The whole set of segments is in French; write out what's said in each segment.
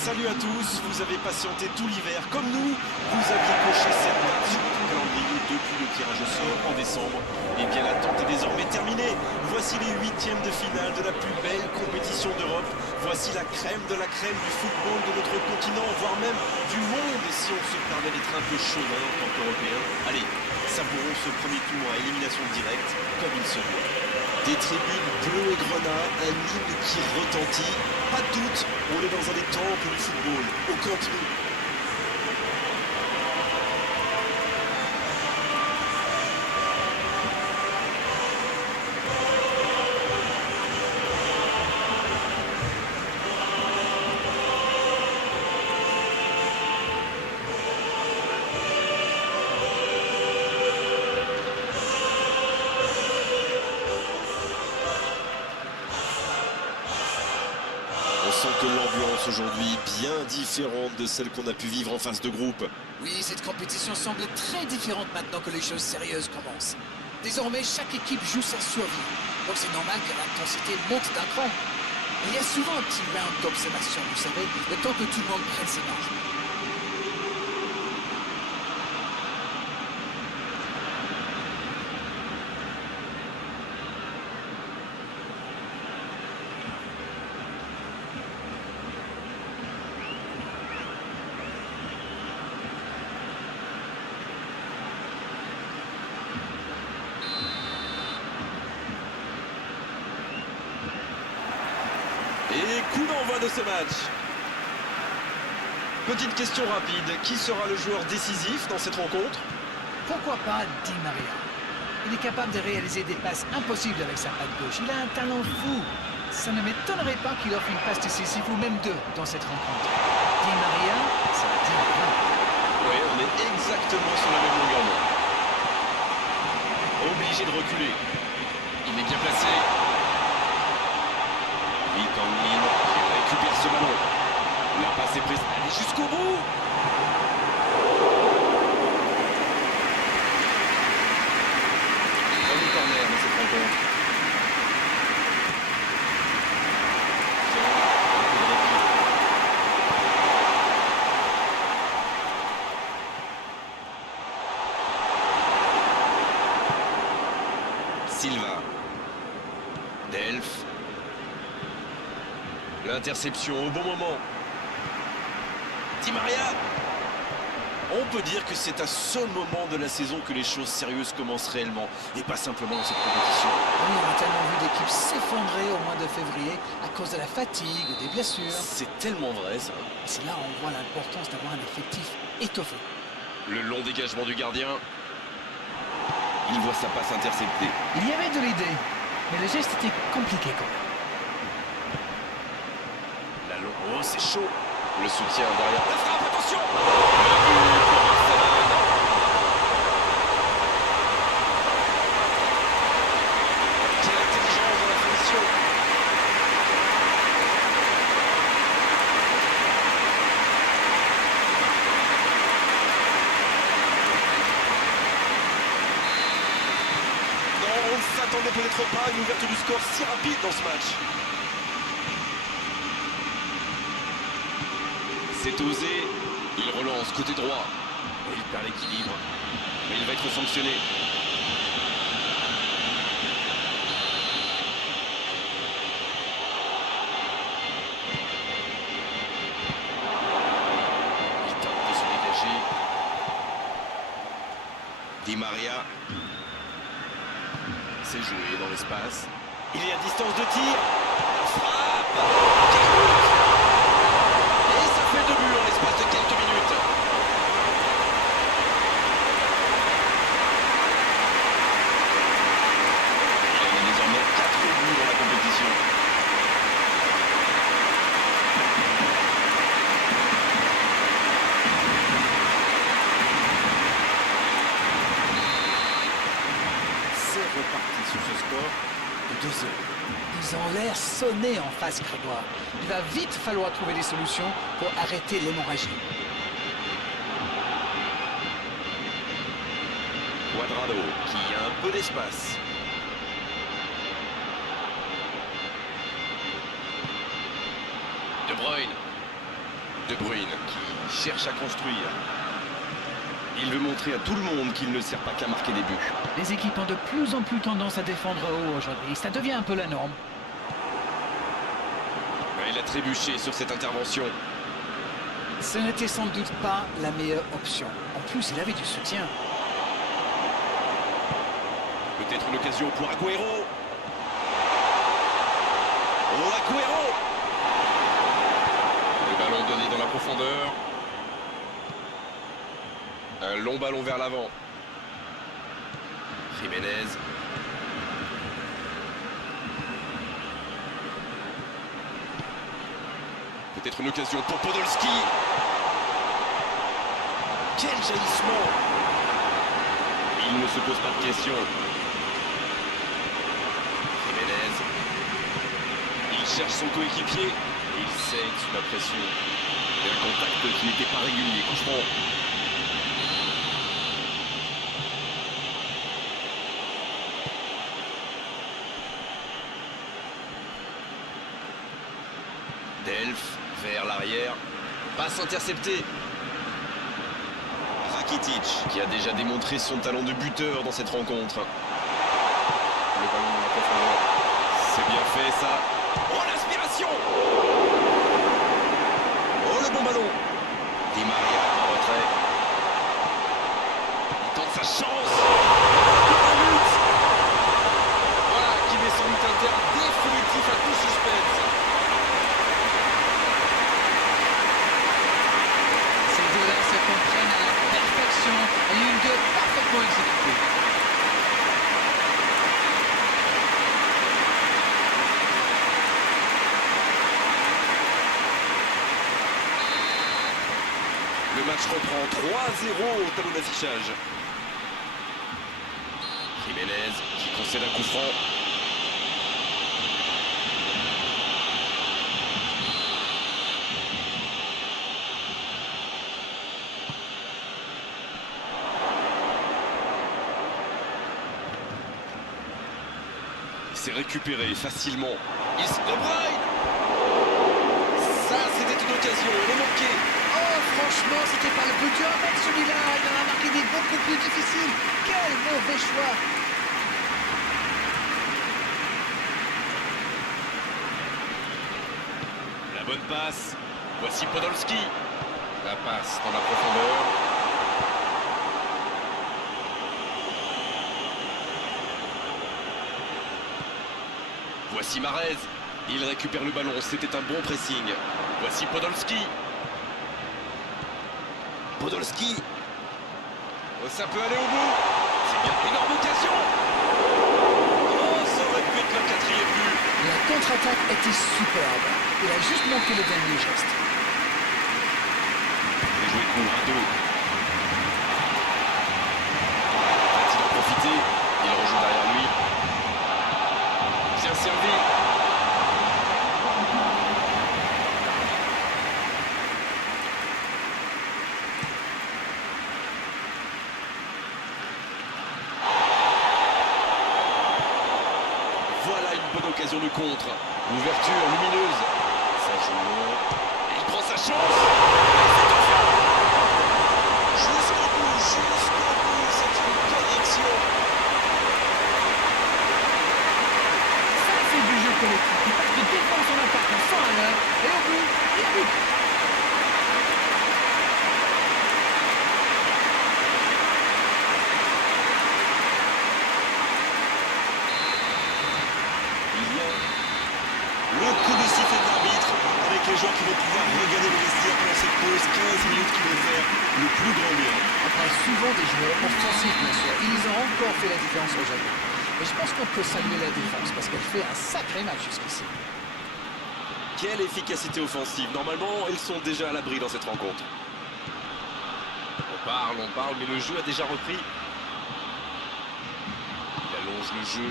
Salut à tous, vous avez patienté tout l'hiver comme nous, vous aviez coché cette date sur votre calendrier depuis le tirage au sort en décembre. Et bien l'attente est désormais terminée. Voici les huitièmes de finale de la plus belle compétition d'Europe. Voici la crème de la crème du football de notre continent, voire même du monde si on se permet d'être un peu chauvin en tant qu'Européen. Allez, savourons ce premier tour à élimination directe comme il se doit. Des tribunes bleues et grenat, un hymne qui retentit. Pas de doute, on est dans un des temples du football, au Camp Nou. On sent que l'ambiance aujourd'hui est bien différente de celle qu'on a pu vivre en phase de groupe. Oui, cette compétition semble très différente maintenant que les choses sérieuses commencent. Désormais, chaque équipe joue sa survie. Donc c'est normal que l'intensité monte d'un cran. Et il y a souvent un petit round d'observation, vous savez, le temps que tout le monde prenne ses marques. Et coup d'envoi de ce match. Petite question rapide, qui sera le joueur décisif dans cette rencontre? Pourquoi pas Di Maria? Il est capable de réaliser des passes impossibles avec sa patte gauche. Il a un talent fou. Ça ne m'étonnerait pas qu'il offre une passe décisive ou même deux dans cette rencontre. Di Maria, ça va dire rien. Oui, on est exactement sur la même longueur d'onde. Obligé de reculer. Il est bien placé. Kang-in qui récupère ce ballon. La passe est prise. Allez jusqu'au bout. Premier corner dans cette rencontre. Silva. Delph. L'interception au bon moment. Di Maria. On peut dire que c'est à ce moment de la saison que les choses sérieuses commencent réellement et pas simplement dans cette compétition. Oui, on a tellement vu d'équipes s'effondrer au mois de février à cause de la fatigue ou des blessures. C'est tellement vrai ça. C'est là où on voit l'importance d'avoir un effectif étoffé. Le long dégagement du gardien. Il voit sa passe interceptée. Il y avait de l'idée, mais le geste était compliqué quand même. Oh, c'est chaud. Le soutien derrière. La frappe, attention. Le but pour Barcelone. Quelle intelligence dans la finition. Non, on ne s'attendait peut-être pas à une ouverture du score si rapide dans ce match. C'est osé, il relance côté droit. Et il perd l'équilibre. Mais il va être sanctionné. Il tente de se dégager. Di Maria. C'est joué dans l'espace. Il est à distance de tir. La frappe. Deux buts en l'espace de quelques minutes. Il y a désormais 4 buts dans la compétition. C'est reparti sur ce score de 2-0. Ils ont l'air sonnés en face, Grégoire. Il va vite falloir trouver des solutions pour arrêter l'hémorragie. Cuadrado qui a un peu d'espace. De Bruyne. De Bruyne qui cherche à construire. Il veut montrer à tout le monde qu'il ne sert pas qu'à marquer des buts. Les équipes ont de plus en plus tendance à défendre haut aujourd'hui. Ça devient un peu la norme. Il a trébuché sur cette intervention. Ce n'était sans doute pas la meilleure option. En plus, il avait du soutien. Peut-être une occasion pour Agüero. Oh, Agüero! Le ballon donné dans la profondeur. Un long ballon vers l'avant. Jiménez. Peut-être une occasion pour Podolski. Quel jaillissement! Il ne se pose pas de questions. Jiménez. Il cherche son coéquipier. Il cède sous la pression. Et un contact qui n'était pas régulier. Coup franc. Delph vers l'arrière. Passe interceptée. Rakitic qui a déjà démontré son talent de buteur dans cette rencontre. Le ballon dans la profondeur. C'est bien fait ça. Oh l'aspiration! Oh le bon ballon. Di Maria en retrait. Il tente sa chance. Encore un but. Voilà qui met son but un terme définitif à tout suspense. Ces deux-là se comprennent à la perfection et une de parfaitement exécutée. Le match reprend 3-0 au tableau d'affichage. Jiménez qui concède un coup franc. C'est récupéré facilement. De Bruyne. Ça, c'était une occasion. Elle est manquée. Oh, franchement, c'était pas le but du avec celui-là. Il en a marqué des beaucoup plus difficiles. Quel mauvais choix. La bonne passe. Voici Podolski. La passe dans la profondeur. Voici Marez. Il récupère le ballon. C'était un bon pressing. Voici Podolski. Podolski. Oh, ça peut aller au bout. C'est bien une énorme occasion. Oh, ça aurait pu être le quatrième but. La contre-attaque était superbe. Il a juste manqué le dernier geste. Il est joué court, 1-2. Va-t-il en profiter? Il rejoue derrière lui. Bien servi. Voilà une bonne occasion de contre. Ouverture lumineuse. Ça joue long. Et il prend sa chance. Jusqu'au bout, c'est une connexion. Ça, c'est du jeu collectif. Il passe de défense en attaque en 100 à l'heure. Et au bout, il y a but. Le coup de sifflet de l'arbitre avec les gens qui vont pouvoir regarder le vestiaire pendant cette pause, 15 minutes qui vont faire le plus grand bien. Après, souvent des joueurs offensifs, bien sûr. Ils ont encore fait la différence aujourd'hui. Mais je pense qu'on peut saluer la défense parce qu'elle fait un sacré match jusqu'ici. Quelle efficacité offensive. Normalement, ils sont déjà à l'abri dans cette rencontre. On parle, mais le jeu a déjà repris. Il allonge le jeu.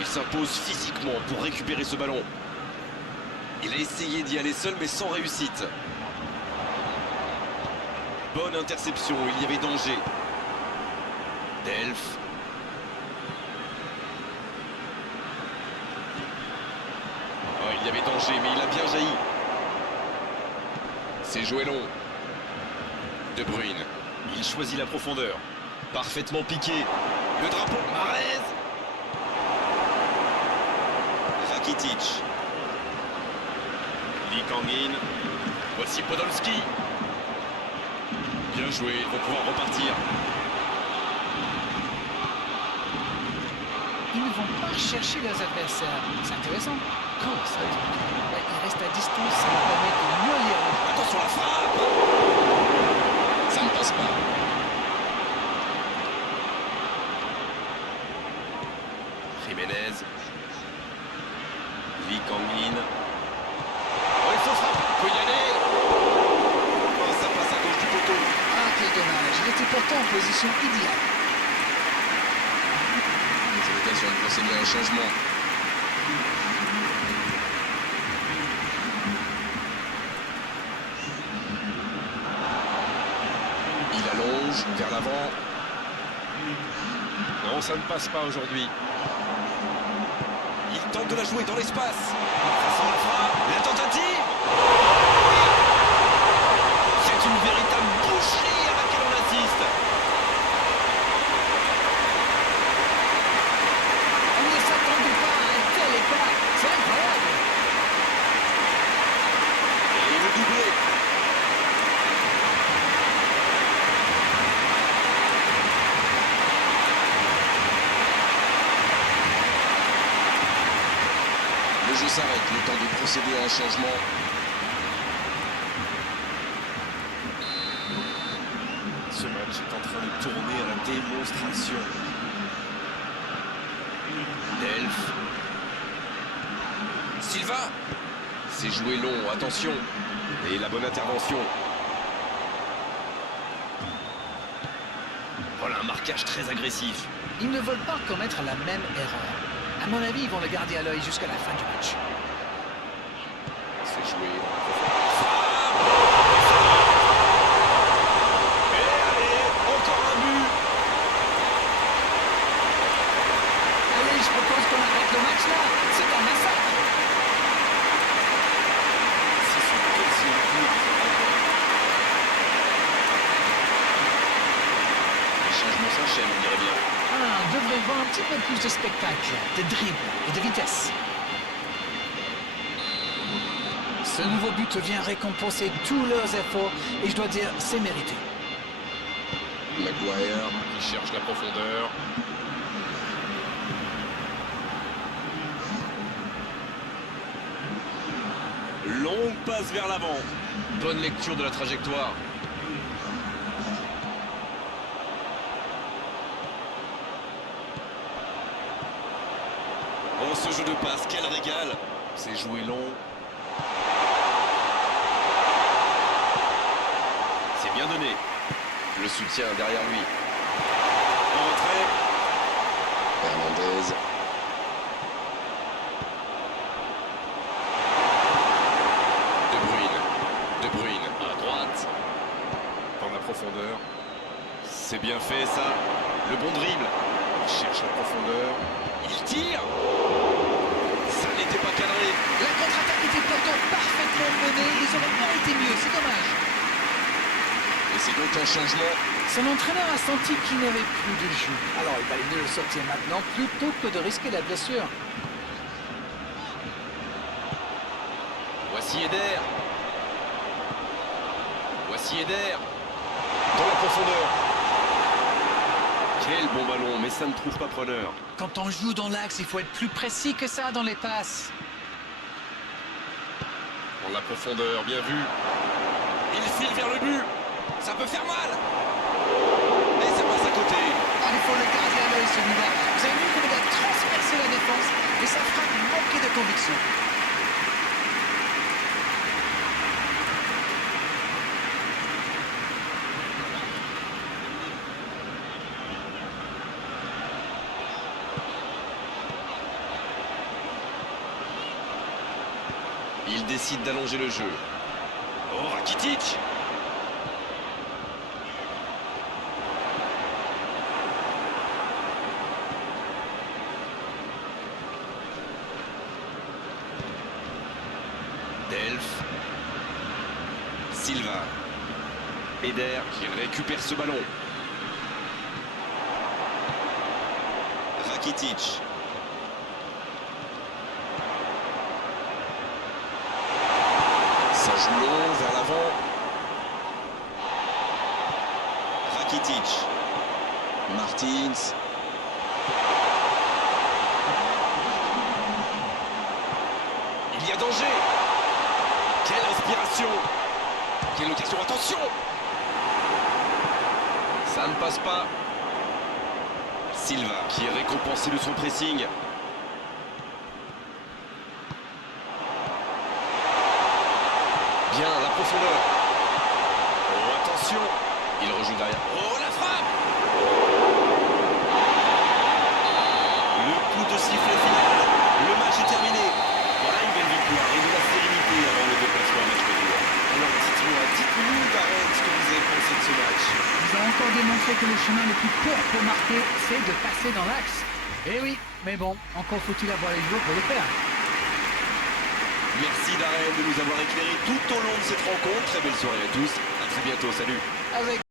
Il s'impose physiquement pour récupérer ce ballon. Il a essayé d'y aller seul, mais sans réussite. Bonne interception, il y avait danger. Delph. Oh, il y avait danger, mais il a bien jailli. C'est joué long. De Bruyne. Il choisit la profondeur. Parfaitement piqué. Le drapeau. Mahrez. Rakitic. Lee Kang-in. Voici Podolski. Bien joué, ils vont pouvoir repartir. Ils ne vont pas chercher leurs adversaires. C'est intéressant. Comment ça Ils restent à distance, ça leur permet de mieux lire le jeu. Attention la frappe. Ça ne passe pas. Jiménez. Lee Kang-in. Oh, il faut frapper. Il peut y aller. Oh, ça passe à gauche du poteau. Ah, quel dommage. Il était pourtant en position idéale. C'est l'occasion de procéder à un changement. Il allonge vers l'avant. Non, ça ne passe pas aujourd'hui. Il tente de la jouer dans l'espace. Façon la frappe. La tentative. C'est une véritable boucherie à laquelle on assiste. On ne s'attendait pas à un tel écart. C'est incroyable. Et le doublé. Le jeu s'arrête, le temps de procéder à un changement. Ce match est en train de tourner à la démonstration. Delph. Silva. C'est joué long, attention. Et la bonne intervention. Voilà un marquage très agressif. Ils ne veulent pas commettre la même erreur. À mon avis, ils vont le garder à l'œil jusqu'à la fin du match. C'est joué. Encore un but. Allez, je propose qu'on arrête le match là. C'est un massacre. C'est son deuxième but. Les changements s'enchaînent, on dirait bien. Ah, on devrait voir un petit peu plus de spectacle, de dribble et de vitesse. Ce nouveau but vient récompenser tous leurs efforts et je dois dire, c'est mérité. Maguire. Qui cherche la profondeur. Longue passe vers l'avant. Bonne lecture de la trajectoire. Oh, ce jeu de passe, quel régal. C'est joué long. C'est bien donné. Le soutien derrière lui. En retrait. Hernandez. De Bruyne à droite. Dans la profondeur. C'est bien fait ça. Le bon dribble. Il cherche la profondeur. Il tire. Ça n'était pas cadré. La contre-attaque était pourtant parfaitement menée. Ils auraient mérité mieux, c'est dommage. Et c'est donc un changement. Son entraîneur a senti qu'il n'avait plus de jus. Alors il valait mieux le sortir maintenant plutôt que de risquer la blessure. Voici Eder. Voici Eder. Dans la profondeur. Quel bon ballon, mais ça ne trouve pas preneur. Quand on joue dans l'axe, il faut être plus précis que ça dans les passes. Dans la profondeur, bien vu. Il file vers le but. Ça peut faire mal. Et ça passe à côté. Ah, il faut le garder à l'œil celui-là. Vous avez vu qu'il a transpercé la défense et sa frappe manquait de conviction. Il décide d'allonger le jeu. Oh, Rakitic. Delph. Silva. Eder qui récupère ce ballon. Rakitic. Ça joue long vers l'avant. Rakitic. Martins. Il y a danger. Quelle inspiration. Quelle occasion, attention. Ça ne passe pas. Silva qui est récompensé de son pressing. Bien, la profondeur. Oh, attention. Il rejoue derrière. Oh, la frappe. Le coup de sifflet final. Le match est terminé. Voilà une belle victoire et de la sérénité avant le déplacement à match retour. Alors dites-nous Darren ce que vous avez pensé de ce match. Ils ont encore démontré que le chemin le plus court pour marquer, c'est de passer dans l'axe. Eh oui, mais bon, encore faut-il avoir les joueurs pour le faire. Merci Darren de nous avoir éclairé tout au long de cette rencontre. Très belle soirée à tous. À très bientôt. Salut. Avec